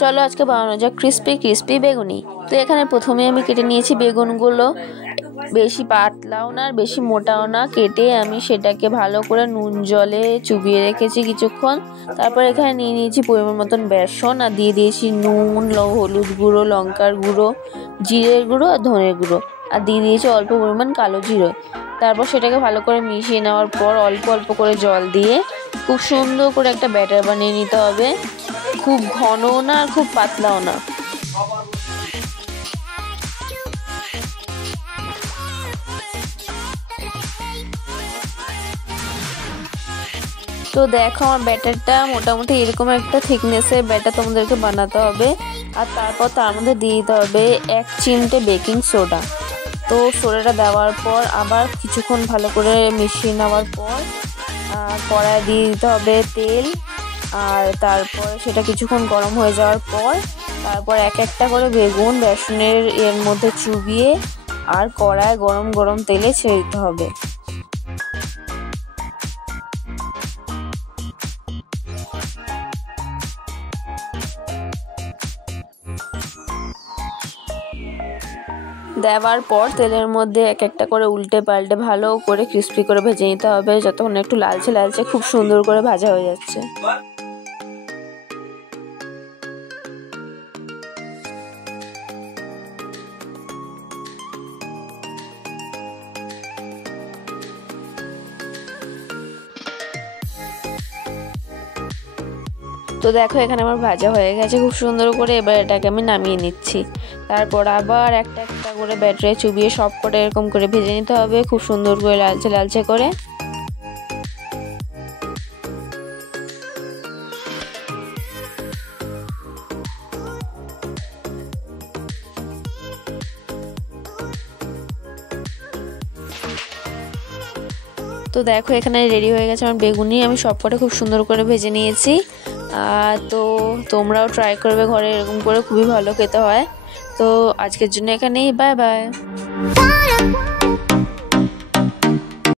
চলো আজকে বানানো যাক ক্রিস্পি ক্রিস্পি বেগুনি। তো এখানে প্রথমে আমি কেটে নিয়েছি বেগুনগুলো, বেশি পাতলাও না আর বেশি মোটাও না। কেটে আমি সেটাকে ভালো করে নুন জলে চুবিয়ে রেখেছি কিছুক্ষণ। তারপর এখানে নিয়ে নিয়েছি পরিমাণ মতন বেসন আর দিয়ে দিয়েছি নুন, হলুদ গুঁড়ো, লঙ্কার গুঁড়ো, জিরের গুঁড়ো আর ধনের গুঁড়ো, আর দিয়ে দিয়েছি অল্প পরিমাণ কালো জিরে। তারপর সেটাকে ভালো করে মিশিয়ে নেওয়ার পর অল্প অল্প করে জল দিয়ে খুব সুন্দর করে একটা ব্যাটার বানিয়ে নিতে হবে। খুব ঘনও না আর খুব পাতলাও না। তো দেখো আমার ব্যাটারটা মোটামুটি এরকম একটা থিকনেসের ব্যাটার তোমাদেরকে বানাতে হবে। আর তারপর তার মধ্যে দিয়ে দিতে হবে 1 চিমটে বেকিং সোডা। তো সোডাটা দেওয়ার পর আবার কিছুক্ষণ ভালো করে মিশিয়ে নেওয়ার পর কড়ায় দিয়ে দিতে হবে তেল। আর তারপর সেটা কিছুক্ষণ গরম হয়ে যাওয়ার পর তারপর এক একটা করে বেগুন বেসনের এর মধ্যে চুবিয়ে আর কড়ায় গরম গরম তেলে ছেড়ে দিতে হবে। দেওয়ার পর তেলের মধ্যে এক একটা করে উল্টে পাল্টে ভালো করে ক্রিস্পি করে ভেজে নিতে হবে, যতক্ষণ একটু লালচে লালচে খুব সুন্দর করে ভাজা হয়ে যাচ্ছে। তো দেখো এখানে আমার ভাজা হয়ে গেছে খুব সুন্দর করে। এবার এটাকে আমি নামিয়ে নিচ্ছি। তারপর আবার একটা একটা করে ব্যাটারে চুবিয়ে সব কটা এরকম করে ভেজে নিতে হবে খুব সুন্দর করে লালচে লালচে করে। তো দেখো এখানে রেডি হয়ে গেছে আমার বেগুনি। আমি সব কটা খুব সুন্দর করে ভেজে নিয়েছি। তো তোমরাও ট্রাই করবে ঘরে, এরকম করে খুবই ভালো খেতে হয়। তো আজকের জন্য এখানেই, বাই বাই।